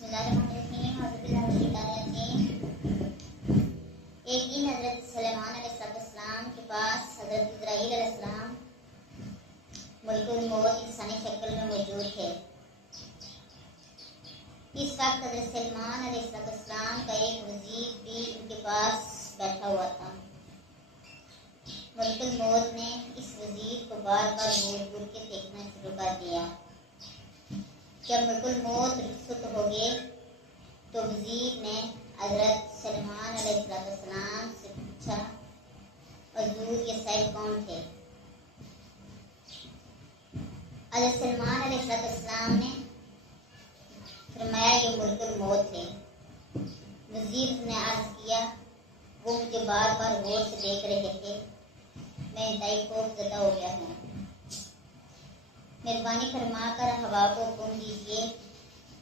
बिस्मिल्लाहिर्रहमानिर्रहीम। एक दिन हज़रत सुलेमान अलैहिस्सलाम के पास हज़रत इज़राइल अलैहिस्सलाम मुल्कुल मौत इंसानी शक्ल में मौजूद थे। इस वक्त हज़रत सुलेमान अलैहिस्सलाम का एक वज़ीर भी उनके पास बैठा हुआ था। मुल्कुल मौत ने इस वज़ीर को बार बार घूर घूर के देखना शुरू कर दिया। जब मुल्कुल मौत रुखसत हो गए तो वज़ीर ने हज़रत सुलेमान अलैहिस्सलाम से पूछा, हुज़ूर ये साहिब कौन थे? हज़रत सुलेमान अलैहिस्सलाम ने फरमाया ये मुल्कुल मौत थे। वज़ीर ने अर्ज़ किया, वो मुझे बार बार गौर से देख रहे थे, मैं इंतहाई खौफज़दा हो गया हूँ। मेहरबानी फरमाकर हवा को हुक्म दीजिए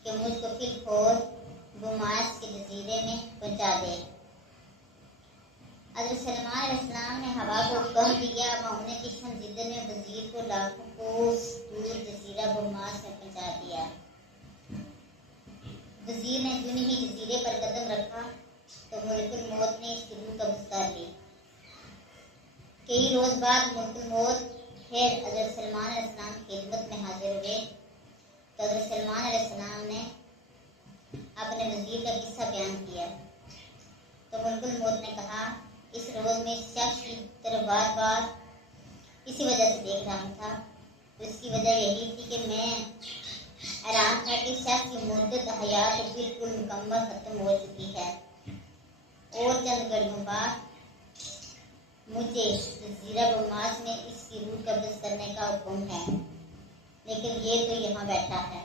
कि मुझको फिलखौर बुमास के जजीरे में पहुंचा दे। हज़रत सुलेमान अलैहिस्सलाम ने हवा को हुक्म दिया, उन्हें किस्म जिद्द ने वज़ीर को लाखों कोस दूर जजीरा बुमास में पहुंचा दिया। वज़ीर ने दुन ही जजीरे पर कदम रखा तो मुल्कुल मौत ने इसकी रूह कब्ज़ कर ली। कई रोज बाद मुल्कुल मौत फिर हज़रत सुलेमान अलैहिस्सलाम की खिदमत में हाजिर हुए तो हज़रत सुलेमान अलैहिस्सलाम ने अपने वज़ीर का किस्सा बयान किया तो मुल्कुल मौत ने कहा, इस रोज में शख्स की तरफ बार बार इसी वजह से देख रहा था। उसकी वजह यही थी कि मैं हैरान था कि शख्स की मुद्दत हयात बिल्कुल मुकम्मल खत्म हो चुकी है और चंद घड़ियों बाद मुझे जजीरा बुमास में इसकी रूह कब्ज़ करने का हुक्म है, लेकिन ये तो यहाँ बैठा है।